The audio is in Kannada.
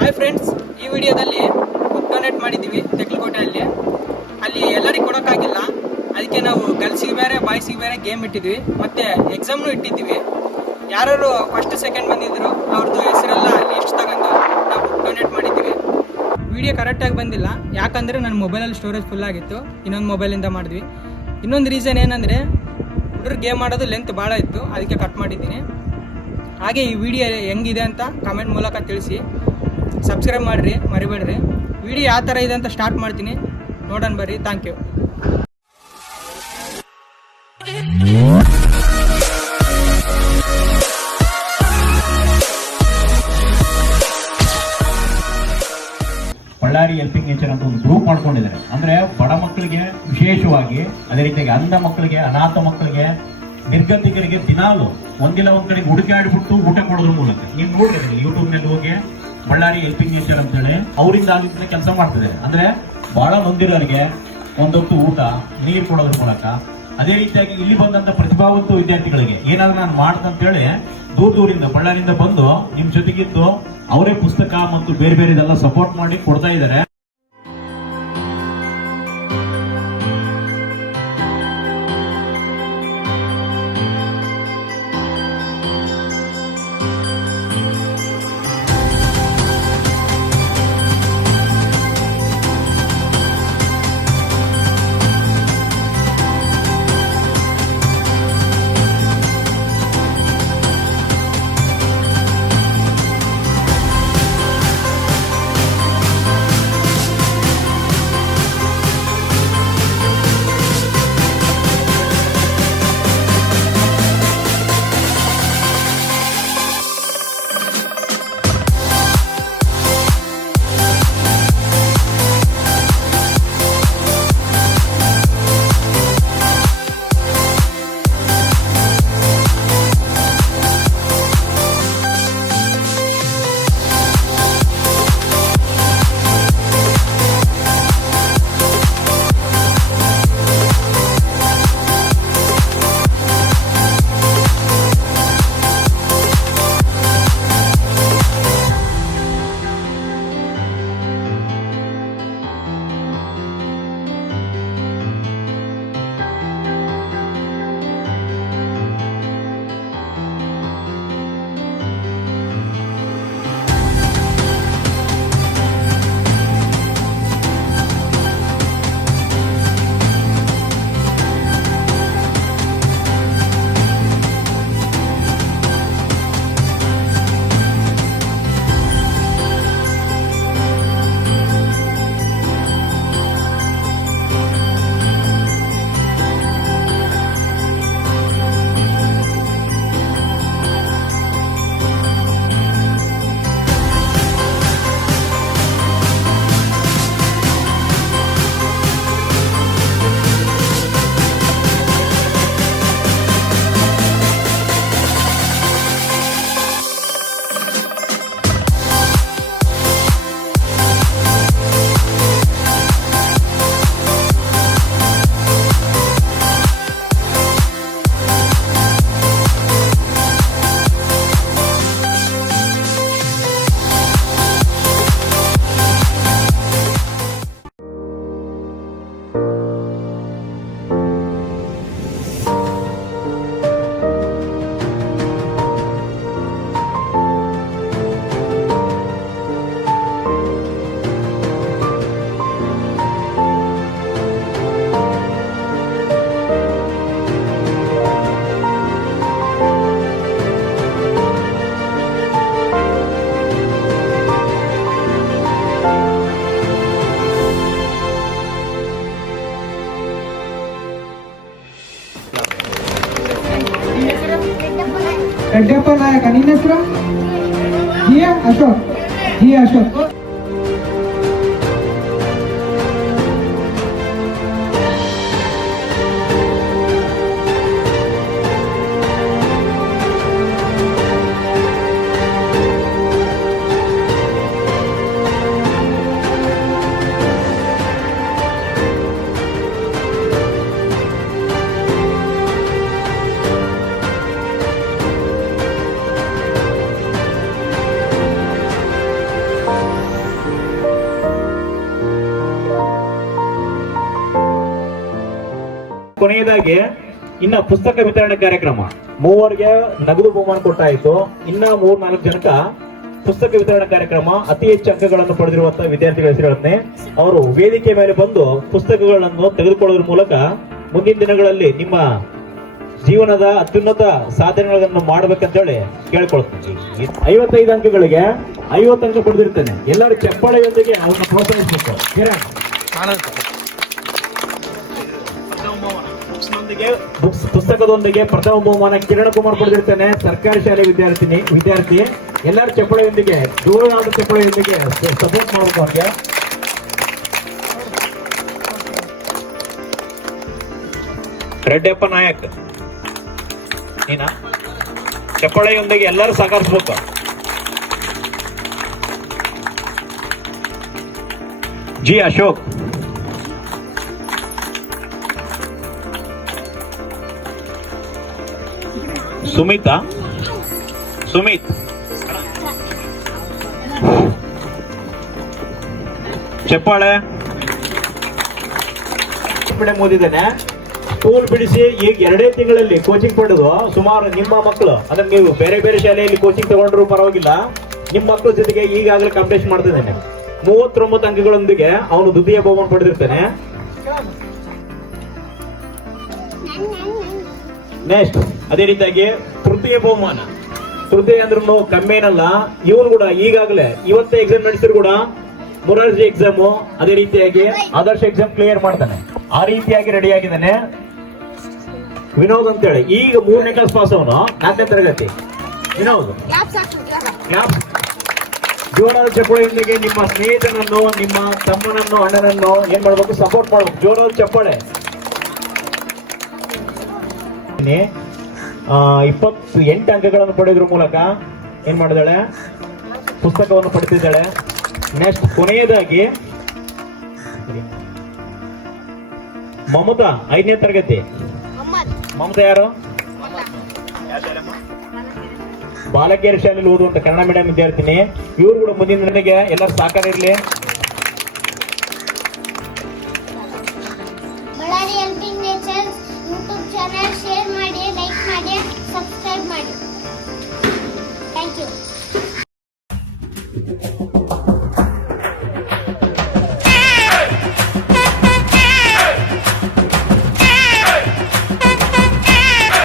ಹಾಯ್ ಫ್ರೆಂಡ್ಸ್, ಈ ವಿಡಿಯೋದಲ್ಲಿ ಬುಕ್ ಡೊನೇಟ್ ಮಾಡಿದ್ದೀವಿ ತೆಕ್ಲಕೋಟೆಯಲ್ಲಿ. ಅಲ್ಲಿ ಎಲ್ಲರಿಗೂ ಕೊಡೋಕ್ಕಾಗಿಲ್ಲ, ಅದಕ್ಕೆ ನಾವು ಗರ್ಲ್ಸಿಗೆ ಬೇರೆ ಬಾಯ್ಸಿಗೆ ಬೇರೆ ಗೇಮ್ ಇಟ್ಟಿದ್ವಿ, ಮತ್ತು ಎಕ್ಸಾಮ್ನು ಇಟ್ಟಿದ್ದೀವಿ. ಯಾರು ಫಸ್ಟ್ ಸೆಕೆಂಡ್ ಬಂದಿದ್ರು ಅವ್ರದ್ದು ಹೆಸರೆಲ್ಲ ಲಿಸ್ಟ್ ತಗೊಂಡು ನಾವು ಬುಕ್ ಡೊನೇಟ್ ಮಾಡಿದ್ದೀವಿ. ವಿಡಿಯೋ ಕರೆಕ್ಟಾಗಿ ಬಂದಿಲ್ಲ, ಯಾಕಂದರೆ ನನ್ನ ಮೊಬೈಲಲ್ಲಿ ಸ್ಟೋರೇಜ್ ಫುಲ್ ಆಗಿತ್ತು, ಇನ್ನೊಂದು ಮೊಬೈಲಿಂದ ಮಾಡಿದ್ವಿ. ಇನ್ನೊಂದು ರೀಸನ್ ಏನಂದರೆ ಹುಡುಗರು ಗೇಮ್ ಮಾಡೋದು ಲೆಂತ್ ಭಾಳ ಇತ್ತು, ಅದಕ್ಕೆ ಕಟ್ ಮಾಡಿದ್ದೀನಿ. ಹಾಗೆ ಈ ವಿಡಿಯೋ ಹೆಂಗಿದೆ ಅಂತ ಕಮೆಂಟ್ ಮೂಲಕ ತಿಳಿಸಿ. ಸಬ್ಸ್ಕ್ರೈಬ್ ಮಾಡಿರಿ, ಮರಿಬೇಡ್ರಿ. ವಿಡಿಯೋ ಯಾವ ಥರ ಇದೆ ಅಂತ ಸ್ಟಾರ್ಟ್ ಮಾಡ್ತೀನಿ, ನೋಡೋಣ ಬರ್ರಿ. Thank you. Ballari helping nature ಅಂತ ಒಂದು ಗ್ರೂಪ್ ಮಾಡ್ಕೊಂಡಿದ್ದಾರೆ. ಅಂದ್ರೆ ಬಡ ಮಕ್ಕಳಿಗೆ ವಿಶೇಷವಾಗಿ, ಅದೇ ರೀತಿಯಾಗಿ ಅಂಧ ಮಕ್ಕಳಿಗೆ, ಅನಾಥ ಮಕ್ಕಳಿಗೆ, ನಿರ್ಗತಿಕರಿಗೆ ದಿನಾಲು ಒಂದಿಲ್ಲ ಒಂದ್ ಕಡೆಗೆ ಹುಡುಕಾಡ್ಬಿಟ್ಟು ಊಟ ಕೊಡೋದ್ರ ಮೂಲಕ ನೀವು ನೋಡಿದ್ರೆ ಯೂಟ್ಯೂಬ್ ನಲ್ಲಿ ಹೋಗಿ ಬಳ್ಳಾರಿ ಹೆಲ್ಪಿಂಗ್ ನೇಚರ್ ಅಂತ ಹೇಳಿ ಅವರಿಂದ ಆಗಿದ್ದ ಕೆಲಸ ಮಾಡ್ತಿದ್ದಾರೆ. ಅಂದ್ರೆ ಬಹಳ ನೊಂದಿರೋರಿಗೆ ಒಂದೊತ್ತು ಊಟ, ನೀರು ಕೊಡೋದ್ರ ಮೂಲಕ, ಅದೇ ರೀತಿಯಾಗಿ ಇಲ್ಲಿ ಬಂದಂತ ಪ್ರತಿಭಾವಂತ ವಿದ್ಯಾರ್ಥಿಗಳಿಗೆ ಏನಾದ್ರು ನಾನು ಮಾಡ್ತಂತೇಳಿ ದೂರದಿಂದ ಬಳ್ಳಾರಿಯಿಂದ ಬಂದು ನಿಮ್ ಜೊತೆಗಿದ್ದು ಅವರೇ ಪುಸ್ತಕ ಮತ್ತು ಬೇರೆ ಬೇರೆದೆಲ್ಲ ಸಪೋರ್ಟ್ ಮಾಡಿ ಕೊಡ್ತಾ ಇದ್ದಾರೆ. ರೆಡ್ಡಪ್ಪ ನಾಯಕ. ನಿನ್ನ ಹೆಸರು? ಅಶೋಕ್. ಅಶೋಕ್. ಕೊನೆಯದಾಗಿ ಇನ್ನ ಪುಸ್ತಕ ವಿತರಣೆ ಕಾರ್ಯಕ್ರಮ. ಮೂವರಿಗೆ ನಗದು ಬಹುಮಾನ ಕೊಟ್ಟಾಯಿತು. ಇನ್ನ 3-4 ಜನಕ ಪುಸ್ತಕ ವಿತರಣಾ ಕಾರ್ಯಕ್ರಮ. ಅತಿ ಹೆಚ್ಚು ಅಂಕಗಳನ್ನು ಪಡೆದಿರುವಂತಹ ವಿದ್ಯಾರ್ಥಿಗಳ ಹೆಸರುಗಳನ್ನೇ ಅವರು ವೇದಿಕೆ ಮೇಲೆ ಬಂದು ಪುಸ್ತಕಗಳನ್ನು ತೆಗೆದುಕೊಳ್ಳುವುದರ ಮೂಲಕ ಮುಂದಿನ ದಿನಗಳಲ್ಲಿ ನಿಮ್ಮ ಜೀವನದ ಅತ್ಯುನ್ನತ ಸಾಧನೆಗಳನ್ನು ಮಾಡಬೇಕಂತೇಳಿ ಕೇಳ್ಕೊಳ್ತೀನಿ. 55 ಅಂಕಗಳಿಗೆ 50 ಅಂಕ ಪಡೆದಿರ್ತೇನೆ. ಎಲ್ಲರೂ ಚಪ್ಪಾಳೆಯೊಂದಿಗೆ ಅವನ್ನ ಪ್ರೋತ್ಸಾಹಿಸಬೇಕು. ಕಿರಣ್ ಪುಸ್ತಕದೊಂದಿಗೆ ಪ್ರಥಮ ಬಹುಮಾನ ಕಿರಣ್ ಕುಮಾರ್ ಪಡೆದಿರ್ತೇನೆ, ಸರ್ಕಾರಿ ಶಾಲೆ ವಿದ್ಯಾರ್ಥಿ. ಎಲ್ಲರೂ ಚಪ್ಪಾಳೆಯೊಂದಿಗೆ, ದೂರವಾದ ಚಪ್ಪಾಳೆಯೊಂದಿಗೆ ಸಪೋರ್ಟ್ ಮಾಡಬೇಕು ಅವ್ರಿಗೆ. ರೆಡ್ಡಪ್ಪ ನಾಯಕ್ ನೀನಾ? ಚಪ್ಪಾಳೆಯೊಂದಿಗೆ ಎಲ್ಲರೂ ಸಹಕರಿಸಬೇಕು. ಜಿ ಅಶೋಕ್, ಸುಮಿತ್ ಚಪ್ಪಾಳೆ ಓದಿದ್ದೇನೆ. ಸ್ಕೂಲ್ ಬಿಡಿಸಿ ಈಗ 2 ತಿಂಗಳಲ್ಲಿ ಕೋಚಿಂಗ್ ಪಡೆದು ಸುಮಾರು ನಿಮ್ಮ ಮಕ್ಕಳು, ಅಂದ್ರೆ ನೀವು ಬೇರೆ ಬೇರೆ ಶಾಲೆಯಲ್ಲಿ ಕೋಚಿಂಗ್ ತಗೊಂಡ್ರು ಪರವಾಗಿಲ್ಲ, ನಿಮ್ಮ ಮಕ್ಕಳ ಜೊತೆಗೆ ಈಗಾಗಲೇ ಕಾಂಪಿಟೇಷನ್ ಮಾಡ್ತಿದ್ದೇನೆ. 39 ಅಂಕಗಳೊಂದಿಗೆ ಅವನು ದ್ವಿತೀಯ ಬಹುಮಾನ ಪಡೆದಿರ್ತಾನೆ. ನೆಕ್ಸ್ಟ್ ಅದೇ ರೀತಿಯಾಗಿ ತೃತೀಯ ಬಹುಮಾನ. ತೃತೀಯ ಅಂದ್ರೂ ಕಮ್ಮಿ ಏನಲ್ಲ, ಇವನು ಕೂಡ ಈಗಾಗಲೇ ಇವತ್ತೇ ಎಕ್ಸಾಮ್ ನಡೆಸಿದ್ರು ಕೂಡ ಮೊರಾರ್ಜಿ ಎಕ್ಸಾಮು, ಅದೇ ರೀತಿಯಾಗಿ ಆದರ್ಶ ಎಕ್ಸಾಮ್ ಕ್ಲಿಯರ್ ಮಾಡ್ತಾನೆ. ಆ ರೀತಿಯಾಗಿ ರೆಡಿ ಆಗಿದ್ದಾನೆ. ವಿನೋದ್ ಅಂತೇಳಿ ಈಗ 3ನೇ ಕ್ಲಾಸ್ ಪಾಸ್, ಅವನು 4ನೇ ತರಗತಿ. ವಿನೋದ್ ಜೋರಾದ ಚಪ್ಪಾಳೆಯೊಂದಿಗೆ ನಿಮ್ಮ ಸ್ನೇಹಿತನನ್ನು, ನಿಮ್ಮ ತಮ್ಮನನ್ನು, ಅಣ್ಣನನ್ನು ಏನ್ ಮಾಡ್ಬೇಕು, ಸಪೋರ್ಟ್ ಮಾಡ್ಬೇಕು. ಜೋರಾದ ಚಪ್ಪಾಳೆ. 28 ಅಂಕಗಳನ್ನು ಪಡೆಯೋದ್ರ ಮೂಲಕ ಏನ್ ಮಾಡಿದಾಳೆ, ಪುಸ್ತಕವನ್ನು ಪಡೆದಿದ್ದಾಳೆ. ನೆಕ್ಸ್ಟ್ ಕೊನೆಯದಾಗಿ ಮಮತಾ 5ನೇ ತರಗತಿ. ಮಮತಾ ಯಾರು? ಬಾಲಕಿಯರ ಶಾಲೆಯಲ್ಲಿ ಓದುವಂತ ಕನ್ನಡ ಮೀಡಿಯಂ ವಿದ್ಯಾರ್ಥಿನಿ. ಇವರು ಕೂಡ ಮುಂದಿನ ದಿನಕ್ಕೆ ಎಲ್ಲರೂ ಸಹಕಾರ ಇರಲಿ.